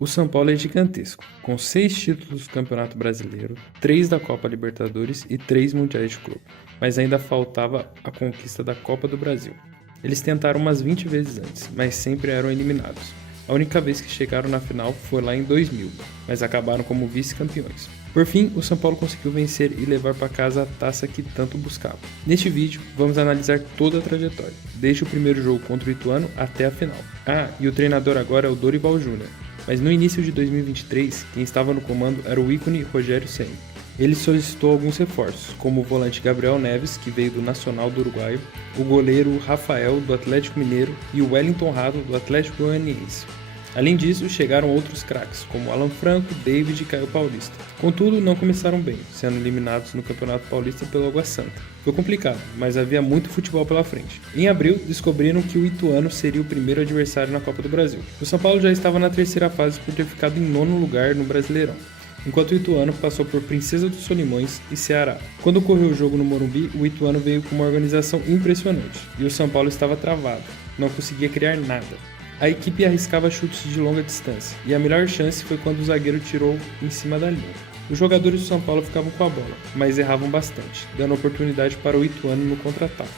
O São Paulo é gigantesco, com 6 títulos do Campeonato Brasileiro, 3 da Copa Libertadores e 3 Mundiais de Clube, mas ainda faltava a conquista da Copa do Brasil. Eles tentaram umas 20 vezes antes, mas sempre eram eliminados. A única vez que chegaram na final foi lá em 2000, mas acabaram como vice-campeões. Por fim, o São Paulo conseguiu vencer e levar para casa a taça que tanto buscava. Neste vídeo, vamos analisar toda a trajetória, desde o primeiro jogo contra o Ituano até a final. E o treinador agora é o Dorival Júnior, mas no início de 2023, quem estava no comando era o ícone Rogério Ceni. Ele solicitou alguns reforços, como o volante Gabriel Neves, que veio do Nacional do Uruguai, o goleiro Rafael, do Atlético Mineiro, e o Wellington Rato, do Atlético Goianiense. Além disso, chegaram outros craques, como Alan Franco, David e Caio Paulista. Contudo, não começaram bem, sendo eliminados no Campeonato Paulista pelo Água Santa. Foi complicado, mas havia muito futebol pela frente. Em abril, descobriram que o Ituano seria o primeiro adversário na Copa do Brasil. O São Paulo já estava na terceira fase por ter ficado em 9º lugar no Brasileirão, enquanto o Ituano passou por Princesa dos Solimões e Ceará. Quando ocorreu o jogo no Morumbi, o Ituano veio com uma organização impressionante, e o São Paulo estava travado, não conseguia criar nada. A equipe arriscava chutes de longa distância, e a melhor chance foi quando o zagueiro tirou em cima da linha. Os jogadores do São Paulo ficavam com a bola, mas erravam bastante, dando oportunidade para o Ituano no contra-ataque.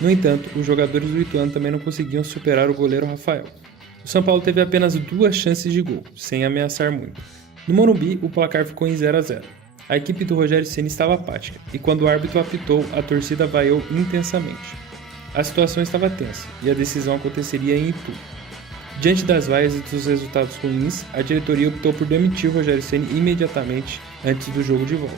No entanto, os jogadores do Ituano também não conseguiam superar o goleiro Rafael. O São Paulo teve apenas 2 chances de gol, sem ameaçar muito. No Morumbi, o placar ficou em 0-0. A equipe do Rogério Ceni estava apática, e quando o árbitro apitou, a torcida vaiou intensamente. A situação estava tensa, e a decisão aconteceria em Itu. Diante das vaias e dos resultados ruins, a diretoria optou por demitir o Rogério Ceni imediatamente antes do jogo de volta.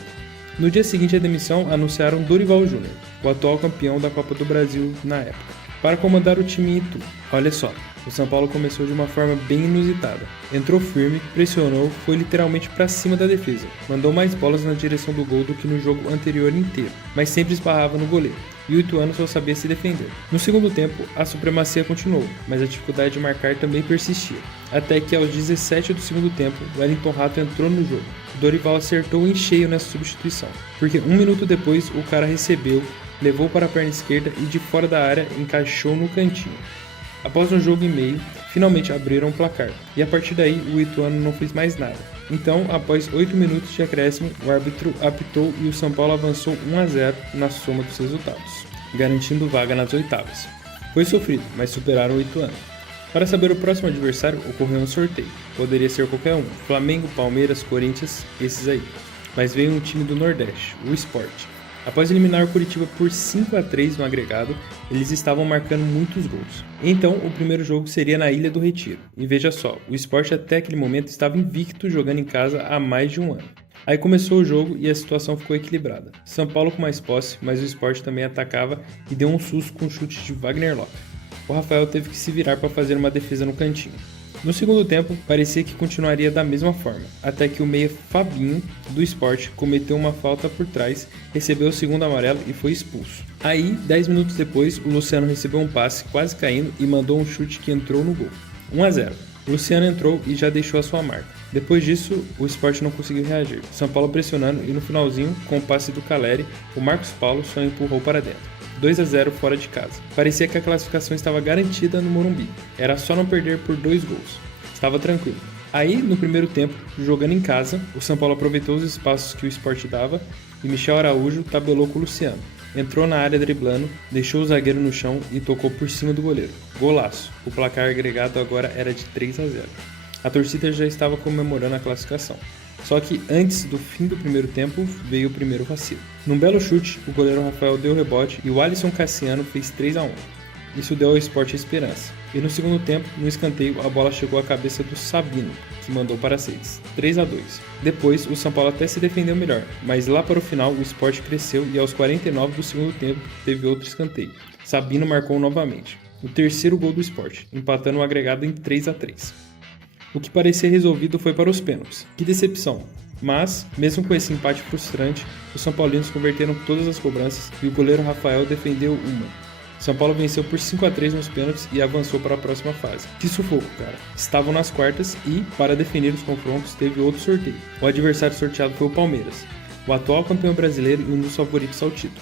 No dia seguinte à demissão, anunciaram Dorival Júnior, o atual campeão da Copa do Brasil na época, para comandar o time em Itu. Olha só, o São Paulo começou de uma forma bem inusitada. Entrou firme, pressionou, foi literalmente para cima da defesa, mandou mais bolas na direção do gol do que no jogo anterior inteiro, mas sempre esbarrava no goleiro, e o Ituano só sabia se defender. No segundo tempo, a supremacia continuou, mas a dificuldade de marcar também persistia, até que aos 17 do segundo tempo, Wellington Rato entrou no jogo. O Dorival acertou em cheio nessa substituição, porque 1 minuto depois o cara recebeu, levou para a perna esquerda e de fora da área encaixou no cantinho. Após um jogo e meio, finalmente abriram o placar, e a partir daí o Ituano não fez mais nada. Então, após 8 minutos de acréscimo, o árbitro apitou e o São Paulo avançou 1-0 na soma dos resultados, garantindo vaga nas oitavas. Foi sofrido, mas superaram o Ituano. Para saber o próximo adversário, ocorreu um sorteio. Poderia ser qualquer um, Flamengo, Palmeiras, Corinthians, esses aí. Mas veio um time do Nordeste, o Sport. Após eliminar o Curitiba por 5-3 no agregado, eles estavam marcando muitos gols. Então, o primeiro jogo seria na Ilha do Retiro. E veja só, o Sport até aquele momento estava invicto jogando em casa há mais de um ano. Aí começou o jogo e a situação ficou equilibrada. São Paulo com mais posse, mas o Sport também atacava e deu um susto com o chute de Wagner Love. O Rafael teve que se virar para fazer uma defesa no cantinho. No segundo tempo, parecia que continuaria da mesma forma, até que o meia Fabinho, do Sport, cometeu uma falta por trás, recebeu o segundo amarelo e foi expulso. Aí, 10 minutos depois, o Luciano recebeu um passe quase caindo e mandou um chute que entrou no gol. 1-0. O Luciano entrou e já deixou a sua marca. Depois disso, o Sport não conseguiu reagir. São Paulo pressionando e no finalzinho, com o passe do Caleri, o Marcos Paulo só empurrou para dentro. 2-0 fora de casa. Parecia que a classificação estava garantida no Morumbi. Era só não perder por 2 gols. Estava tranquilo. Aí, no primeiro tempo, jogando em casa, o São Paulo aproveitou os espaços que o Sport dava e Michel Araújo tabelou com o Luciano. Entrou na área driblando, deixou o zagueiro no chão e tocou por cima do goleiro. Golaço. O placar agregado agora era de 3-0. A torcida já estava comemorando a classificação. Só que antes do fim do primeiro tempo veio o primeiro vacilo. Num belo chute, o goleiro Rafael deu rebote e o Alisson Cassiano fez 3-1. Isso deu ao Sport esperança. E no segundo tempo, no escanteio, a bola chegou à cabeça do Sabino, que mandou para 6, 3-2. Depois, o São Paulo até se defendeu melhor, mas lá para o final o Sport cresceu e aos 49 do segundo tempo teve outro escanteio. Sabino marcou novamente, o terceiro gol do Sport, empatando o agregado em 3-3. O que parecia resolvido foi para os pênaltis. Que decepção! Mas, mesmo com esse empate frustrante, os São Paulinos converteram todas as cobranças e o goleiro Rafael defendeu uma. São Paulo venceu por 5-3 nos pênaltis e avançou para a próxima fase. Que sufoco, cara! Estavam nas quartas e, para definir os confrontos, teve outro sorteio. O adversário sorteado foi o Palmeiras, o atual campeão brasileiro e um dos favoritos ao título.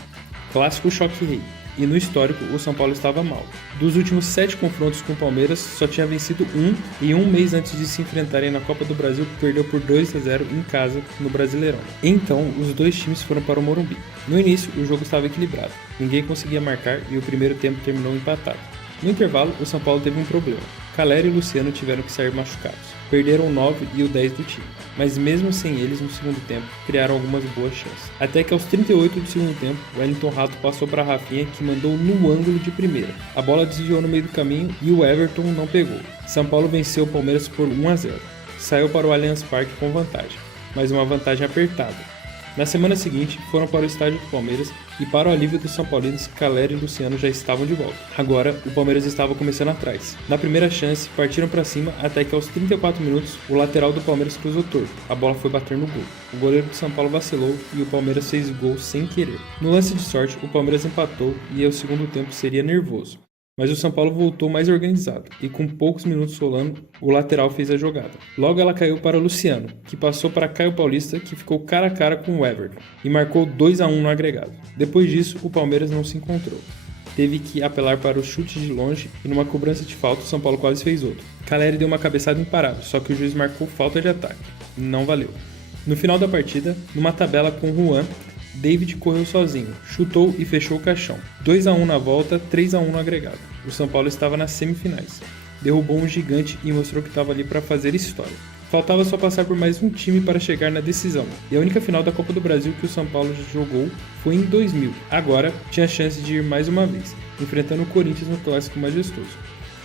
Clássico choque rei. e no histórico o São Paulo estava mal. Dos últimos 7 confrontos com o Palmeiras, só tinha vencido um, e um mês antes de se enfrentarem na Copa do Brasil, perdeu por 2-0 em casa no Brasileirão. Então, os dois times foram para o Morumbi. No início, o jogo estava equilibrado, ninguém conseguia marcar e o primeiro tempo terminou empatado. No intervalo, o São Paulo teve um problema. Calera e Luciano tiveram que sair machucados. Perderam o 9 e o 10 do time, mas mesmo sem eles no segundo tempo, criaram algumas boas chances. Até que aos 38 do segundo tempo, Wellington Rato passou para Rafinha, que mandou no ângulo de primeira. A bola desviou no meio do caminho e o Everton não pegou. São Paulo venceu o Palmeiras por 1-0. Saiu para o Allianz Parque com vantagem, mas uma vantagem apertada. Na semana seguinte, foram para o estádio do Palmeiras e, para o alívio dos São Paulinos, Calera e Luciano já estavam de volta. Agora, o Palmeiras estava começando atrás. Na primeira chance, partiram para cima até que aos 34 minutos, o lateral do Palmeiras cruzou torto. A bola foi bater no gol. O goleiro do São Paulo vacilou e o Palmeiras fez gol sem querer. No lance de sorte, o Palmeiras empatou e o segundo tempo seria nervoso. Mas o São Paulo voltou mais organizado e, com poucos minutos rolando, o lateral fez a jogada. Logo ela caiu para o Luciano, que passou para Caio Paulista, que ficou cara a cara com o Everton e marcou 2-1 no agregado. Depois disso, o Palmeiras não se encontrou. Teve que apelar para o chute de longe e, numa cobrança de falta, o São Paulo quase fez outro. Calera deu uma cabeçada imparável, só que o juiz marcou falta de ataque. Não valeu. No final da partida, numa tabela com Juan, David correu sozinho, chutou e fechou o caixão. 2-1 na volta, 3-1 no agregado. O São Paulo estava nas semifinais. Derrubou um gigante e mostrou que estava ali para fazer história. Faltava só passar por mais um time para chegar na decisão. E a única final da Copa do Brasil que o São Paulo jogou foi em 2000. Agora tinha chance de ir mais uma vez, enfrentando o Corinthians no Clássico Majestoso.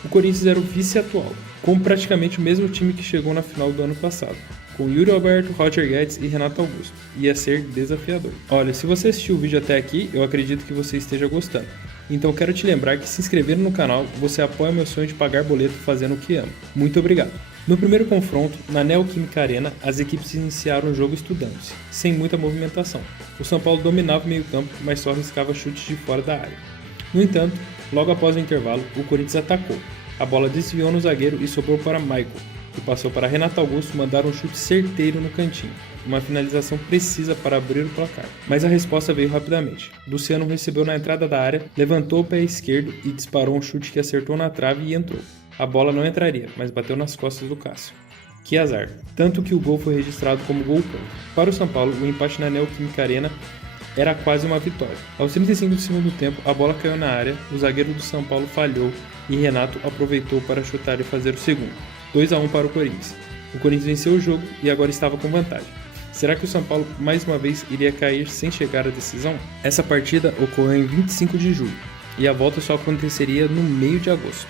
O Corinthians era o vice atual, com praticamente o mesmo time que chegou na final do ano passado, com Yuri Alberto, Roger Guedes e Renato Augusto. Ia ser desafiador. Olha, se você assistiu o vídeo até aqui, eu acredito que você esteja gostando. Então quero te lembrar que se inscrevendo no canal, você apoia meu sonho de pagar boleto fazendo o que ama. Muito obrigado. No primeiro confronto, na Neoquímica Arena, as equipes iniciaram o jogo estudando-se, sem muita movimentação. O São Paulo dominava o meio-campo, mas só arriscava chutes de fora da área. No entanto, logo após o intervalo, o Corinthians atacou. A bola desviou no zagueiro e sobrou para Michael, que passou para Renato Augusto mandar um chute certeiro no cantinho, uma finalização precisa para abrir o placar. Mas a resposta veio rapidamente. Luciano recebeu na entrada da área, levantou o pé esquerdo e disparou um chute que acertou na trave e entrou. A bola não entraria, mas bateu nas costas do Cássio. Que azar! Tanto que o gol foi registrado como gol contra. Para o São Paulo, o empate na Neoquímica Arena era quase uma vitória. Aos 35 do segundo tempo, a bola caiu na área, o zagueiro do São Paulo falhou e Renato aproveitou para chutar e fazer o segundo. 2-1 para o Corinthians. O Corinthians venceu o jogo e agora estava com vantagem. Será que o São Paulo mais uma vez iria cair sem chegar à decisão? Essa partida ocorreu em 25 de julho e a volta só aconteceria no meio de agosto.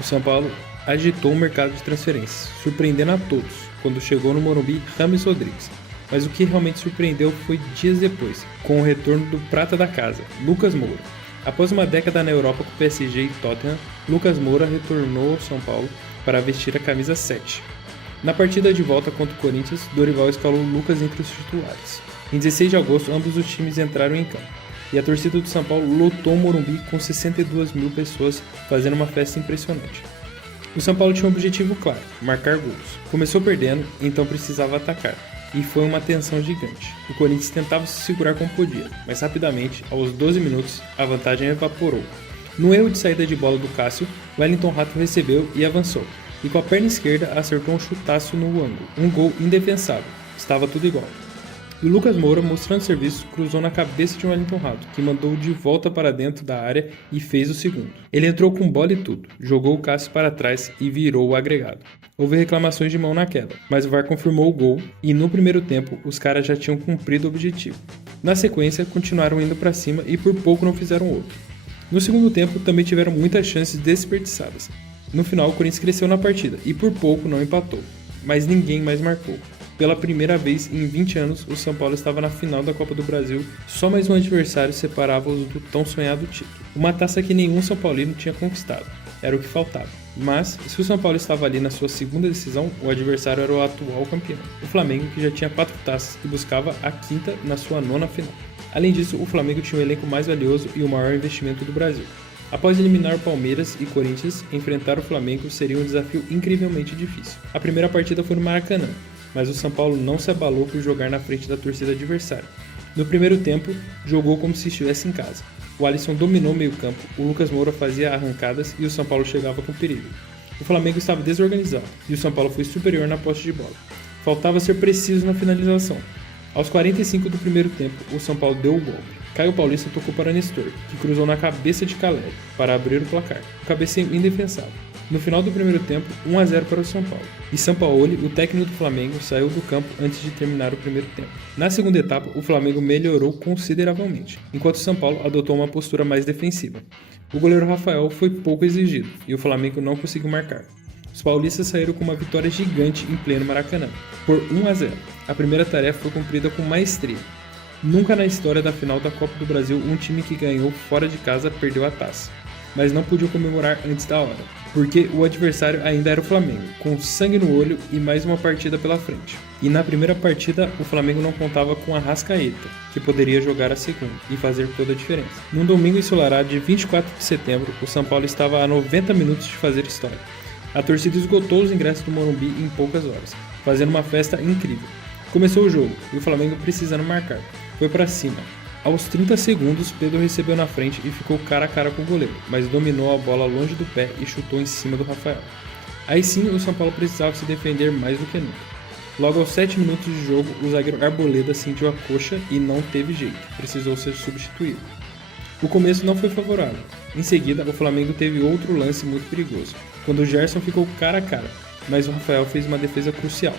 O São Paulo agitou o mercado de transferências, surpreendendo a todos quando chegou no Morumbi James Rodrigues. Mas o que realmente surpreendeu foi dias depois, com o retorno do prata da casa, Lucas Moura. Após uma década na Europa com PSG e Tottenham, Lucas Moura retornou ao São Paulo para vestir a camisa 7. Na partida de volta contra o Corinthians, Dorival escalou Lucas entre os titulares. Em 16 de agosto, ambos os times entraram em campo, e a torcida do São Paulo lotou o Morumbi com 62 mil pessoas, fazendo uma festa impressionante. O São Paulo tinha um objetivo claro, marcar gols. Começou perdendo, então precisava atacar, e foi uma tensão gigante. O Corinthians tentava se segurar como podia, mas rapidamente, aos 12 minutos, a vantagem evaporou. No erro de saída de bola do Cássio, Wellington Rato recebeu e avançou, e com a perna esquerda acertou um chutaço no ângulo, um gol indefensável, estava tudo igual. E o Lucas Moura, mostrando serviço, cruzou na cabeça de Wellington Rato, que mandou de volta para dentro da área e fez o segundo. Ele entrou com bola e tudo, jogou o Cássio para trás e virou o agregado. Houve reclamações de mão na queda, mas o VAR confirmou o gol e no primeiro tempo os caras já tinham cumprido o objetivo. Na sequência, continuaram indo para cima e por pouco não fizeram outro. No segundo tempo, também tiveram muitas chances desperdiçadas. No final, o Corinthians cresceu na partida e por pouco não empatou, mas ninguém mais marcou. Pela primeira vez em 20 anos, o São Paulo estava na final da Copa do Brasil, só mais um adversário separava-os do tão sonhado título. Uma taça que nenhum São Paulino tinha conquistado, era o que faltava. Mas, se o São Paulo estava ali na sua segunda decisão, o adversário era o atual campeão, o Flamengo, que já tinha 4 taças e buscava a quinta na sua 9ª final. Além disso, o Flamengo tinha o elenco mais valioso e o maior investimento do Brasil. Após eliminar Palmeiras e Corinthians, enfrentar o Flamengo seria um desafio incrivelmente difícil. A primeira partida foi no Maracanã, mas o São Paulo não se abalou por jogar na frente da torcida adversária. No primeiro tempo, jogou como se estivesse em casa. O Alisson dominou o meio-campo, o Lucas Moura fazia arrancadas e o São Paulo chegava com perigo. O Flamengo estava desorganizado e o São Paulo foi superior na posse de bola. Faltava ser preciso na finalização. Aos 45 do primeiro tempo, o São Paulo deu o golpe. Caio Paulista tocou para Nestor, que cruzou na cabeça de Caleri para abrir o placar. O cabeceio indefensável. No final do primeiro tempo, 1-0 para o São Paulo. E Sampaoli, o técnico do Flamengo, saiu do campo antes de terminar o primeiro tempo. Na segunda etapa, o Flamengo melhorou consideravelmente, enquanto o São Paulo adotou uma postura mais defensiva. O goleiro Rafael foi pouco exigido e o Flamengo não conseguiu marcar. Os paulistas saíram com uma vitória gigante em pleno Maracanã, por 1-0. A primeira tarefa foi cumprida com maestria. Nunca na história da final da Copa do Brasil um time que ganhou fora de casa perdeu a taça, mas não podia comemorar antes da hora, porque o adversário ainda era o Flamengo, com sangue no olho e mais uma partida pela frente. E na primeira partida, o Flamengo não contava com Arrascaeta, que poderia jogar a segunda e fazer toda a diferença. Num domingo ensolarado de 24 de setembro, o São Paulo estava a 90 minutos de fazer história. A torcida esgotou os ingressos do Morumbi em poucas horas, fazendo uma festa incrível. Começou o jogo e o Flamengo precisando marcar. Foi para cima. Aos 30 segundos, Pedro recebeu na frente e ficou cara a cara com o goleiro, mas dominou a bola longe do pé e chutou em cima do Rafael. Aí sim, o São Paulo precisava se defender mais do que nunca. Logo aos 7 minutos de jogo, o zagueiro Arboleda sentiu a coxa e não teve jeito, precisou ser substituído. O começo não foi favorável. Em seguida, o Flamengo teve outro lance muito perigoso, quando o Gerson ficou cara a cara, mas o Rafael fez uma defesa crucial.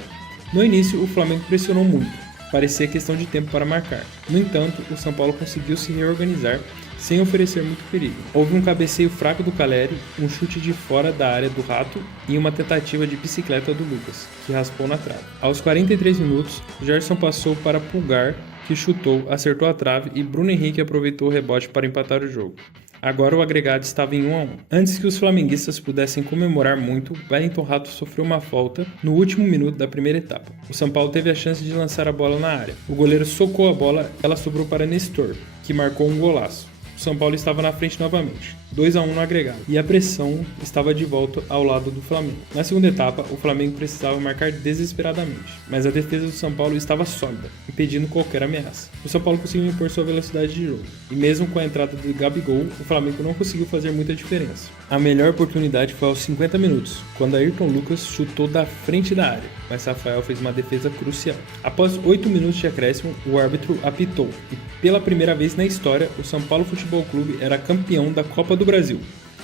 No início, o Flamengo pressionou muito, parecia questão de tempo para marcar. No entanto, o São Paulo conseguiu se reorganizar sem oferecer muito perigo. Houve um cabeceio fraco do Caleri, um chute de fora da área do Rato e uma tentativa de bicicleta do Lucas, que raspou na trave. Aos 43 minutos, Gerson passou para Pulgar, que chutou, acertou a trave e Bruno Henrique aproveitou o rebote para empatar o jogo. Agora o agregado estava em 1-1. Antes que os flamenguistas pudessem comemorar muito, Wellington Rato sofreu uma falta no último minuto da primeira etapa. O São Paulo teve a chance de lançar a bola na área. O goleiro socou a bola e ela sobrou para Nestor, que marcou um golaço. O São Paulo estava na frente novamente, 2-1 no agregado, e a pressão estava de volta ao lado do Flamengo. Na segunda etapa, o Flamengo precisava marcar desesperadamente, mas a defesa do São Paulo estava sólida, impedindo qualquer ameaça. O São Paulo conseguiu impor sua velocidade de jogo, e mesmo com a entrada do Gabigol, o Flamengo não conseguiu fazer muita diferença. A melhor oportunidade foi aos 50 minutos, quando Ayrton Lucas chutou da frente da área, mas Rafael fez uma defesa crucial. Após 8 minutos de acréscimo, o árbitro apitou, e pela primeira vez na história, o São Paulo Futebol Clube era campeão da Copa do Brasil.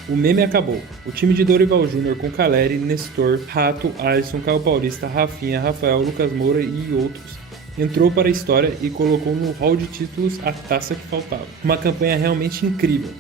O meme acabou. O time de Dorival Júnior com Caleri, Nestor, Rato, Alisson, Caio Paulista, Rafinha, Rafael, Lucas Moura e outros entrou para a história e colocou no hall de títulos a taça que faltava. Uma campanha realmente incrível.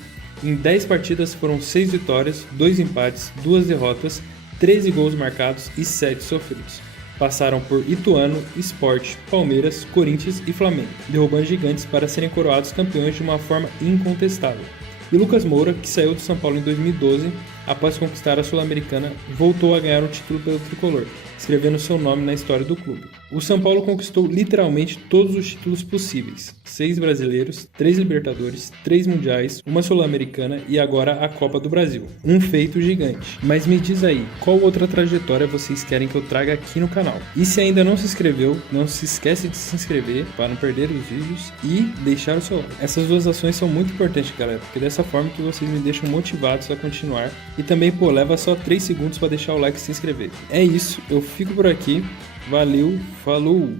Em 10 partidas foram 6 vitórias, 2 empates, 2 derrotas, 13 gols marcados e 7 sofridos. Passaram por Ituano, Sport, Palmeiras, Corinthians e Flamengo, derrubando gigantes para serem coroados campeões de uma forma incontestável. E Lucas Moura, que saiu do São Paulo em 2012, após conquistar a Sul-Americana, voltou a ganhar um título pelo tricolor, escrevendo seu nome na história do clube. O São Paulo conquistou literalmente todos os títulos possíveis: 6 brasileiros, 3 Libertadores, 3 mundiais, uma Sul-Americana e agora a Copa do Brasil. Um feito gigante. Mas me diz aí, qual outra trajetória vocês querem que eu traga aqui no canal? E se ainda não se inscreveu, não se esquece de se inscrever para não perder os vídeos e deixar o seu like. Essas duas ações são muito importantes, galera, porque dessa forma que vocês me deixam motivados a continuar. E também, leva só 3 segundos para deixar o like e se inscrever. É isso, eu fico por aqui. Valeu, falou!